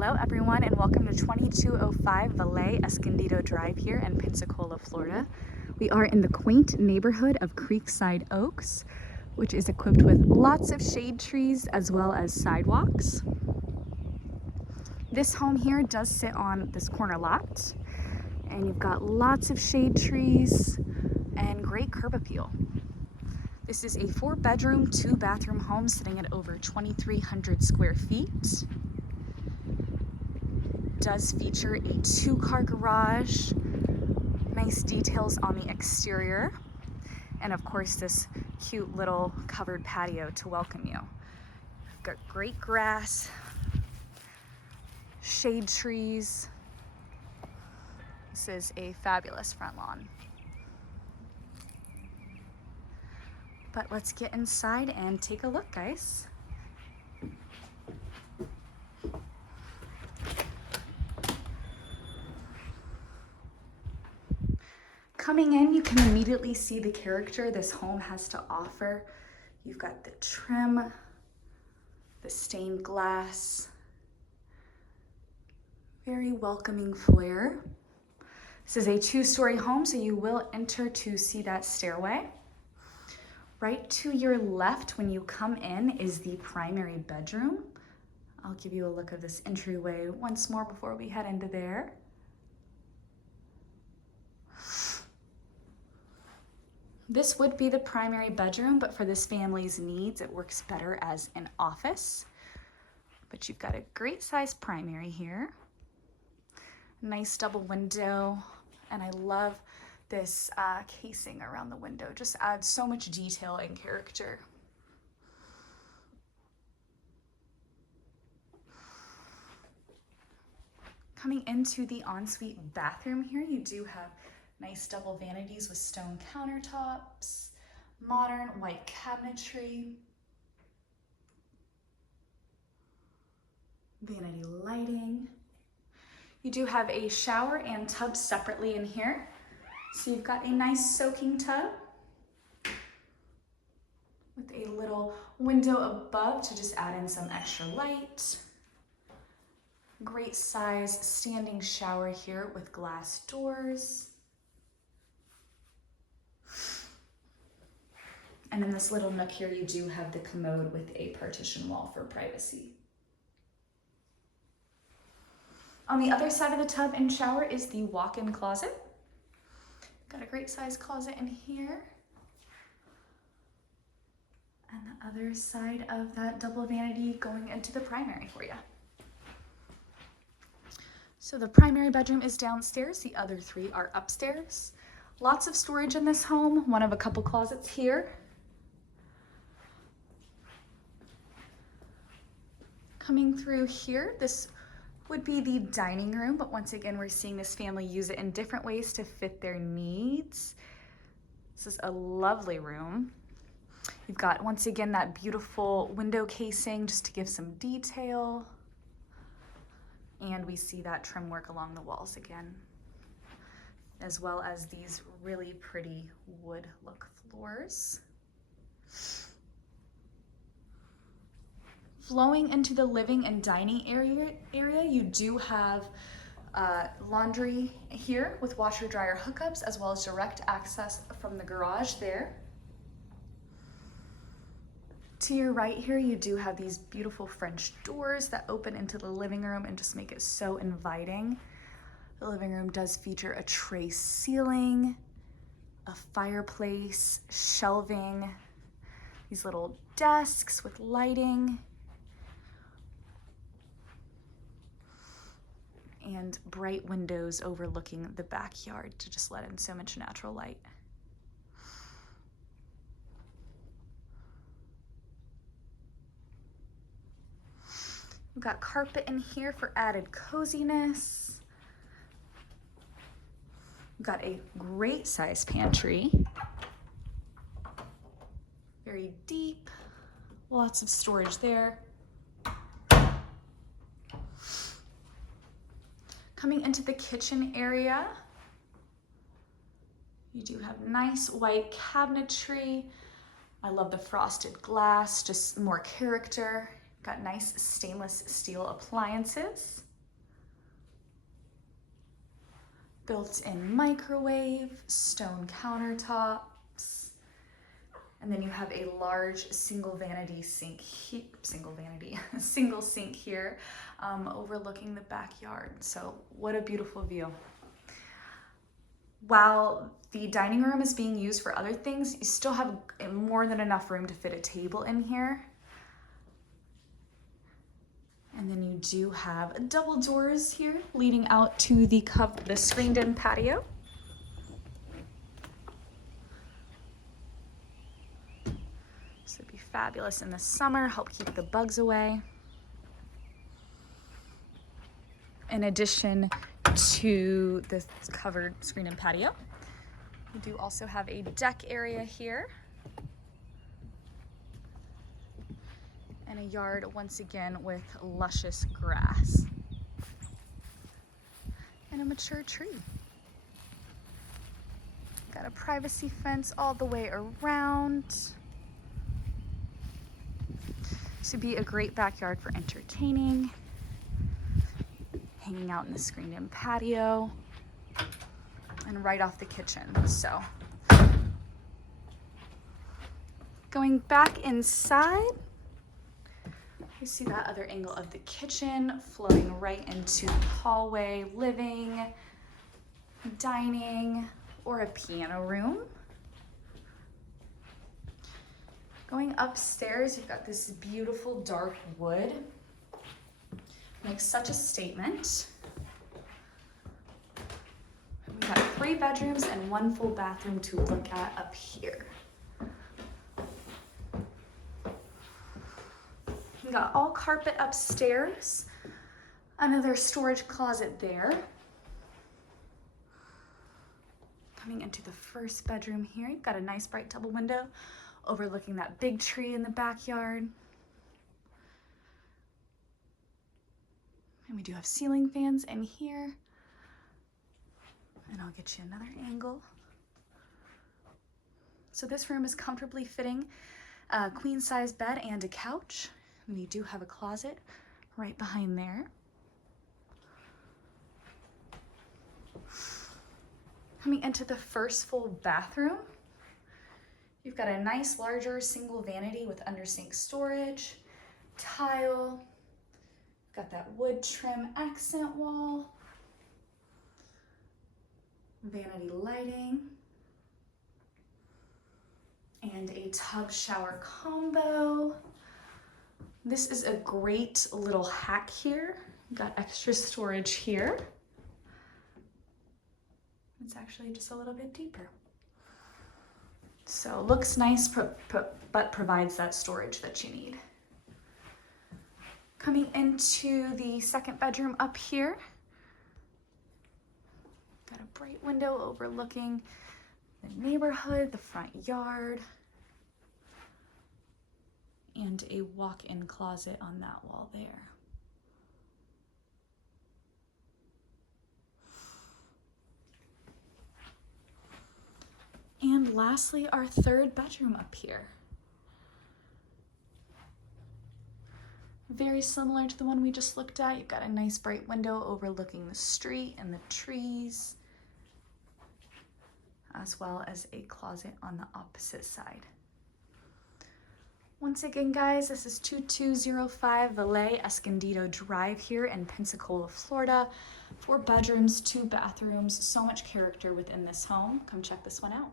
Hello everyone and welcome to 2205 Valle Escondido Drive here in Pensacola, Florida. We are in the quaint neighborhood of Creekside Oaks, which is equipped with lots of shade trees as well as sidewalks. This home here does sit on this corner lot, and you've got lots of shade trees and great curb appeal. This is a 4-bedroom, 2-bathroom home sitting at over 2,300 square feet. Does feature a 2-car garage, nice details on the exterior, and of course this cute little covered patio to welcome you. You've got great grass, shade trees. This is a fabulous front lawn. But let's get inside and take a look, guys. Coming in, you can immediately see the character this home has to offer. You've got the trim, the stained glass, very welcoming foyer. This is a 2-story home, so you will enter to see that stairway. Right to your left when you come in is the primary bedroom. I'll give you a look of this entryway once more before we head into there. This would be the primary bedroom, but for this family's needs, it works better as an office. But you've got a great size primary here. Nice double window, and I love this casing around the window. Just adds so much detail and character. Coming into the ensuite bathroom here, you do have nice double vanities with stone countertops, modern white cabinetry, vanity lighting. You do have a shower and tub separately in here. So you've got a nice soaking tub with a little window above to just add in some extra light. Great size standing shower here with glass doors. And in this little nook here, you do have the commode with a partition wall for privacy. On the other side of the tub and shower is the walk-in closet. Got a great size closet in here. And the other side of that double vanity going into the primary for you. So the primary bedroom is downstairs, the other 3 are upstairs. Lots of storage in this home, one of a couple closets here. Coming through here, this would be the dining room, but once again, we're seeing this family use it in different ways to fit their needs. This is a lovely room. You've got, once again, that beautiful window casing just to give some detail. And we see that trim work along the walls again, as well as these really pretty wood look floors. Flowing into the living and dining area, you do have laundry here with washer dryer hookups, as well as direct access from the garage there. To your right here, you do have these beautiful French doors that open into the living room and just make it so inviting. The living room does feature a tray ceiling, a fireplace, shelving, these little desks with lighting, and bright windows overlooking the backyard to just let in so much natural light. We've got carpet in here for added coziness. We've got a great size pantry. Very deep, lots of storage there. Coming into the kitchen area, you do have nice white cabinetry. I love the frosted glass, just more character. Got nice stainless steel appliances. Built-in microwave, stone countertops, and then you have a large single sink here, overlooking the backyard. So what a beautiful view. While the dining room is being used for other things, you still have more than enough room to fit a table in here. And then you do have double doors here leading out to the screened-in patio. This would be fabulous in the summer, help keep the bugs away. In addition to this covered screen-in patio, we do also have a deck area here. And a yard once again with luscious grass and a mature tree. Got a privacy fence all the way around. This would be a great backyard for entertaining, hanging out in the screened-in patio, and right off the kitchen. So going back inside, you see that other angle of the kitchen flowing right into the hallway, living, dining, or a piano room. Going upstairs, you've got this beautiful dark wood. Makes such a statement. We have 3 bedrooms and 1 full bathroom to look at up here. We got all carpet upstairs, another storage closet there. Coming into the first bedroom here, you've got a nice bright double window overlooking that big tree in the backyard. And we do have ceiling fans in here. And I'll get you another angle. So this room is comfortably fitting a queen size bed and a couch. And you do have a closet right behind there. Coming into the first full bathroom, you've got a nice larger single vanity with under sink storage, tile, got that wood trim accent wall, vanity lighting, and a tub shower combo. This is a great little hack here. Got extra storage here. It's actually just a little bit deeper. So looks nice, but provides that storage that you need. Coming into the second bedroom up here, got a bright window overlooking the neighborhood, the front yard, and a walk-in closet on that wall there. And lastly, our third bedroom up here. Very similar to the one we just looked at. You've got a nice bright window overlooking the street and the trees, as well as a closet on the opposite side. Once again, guys, this is 2205 Valle Escondido Drive here in Pensacola, Florida. 4 bedrooms, 2 bathrooms, so much character within this home. Come check this one out.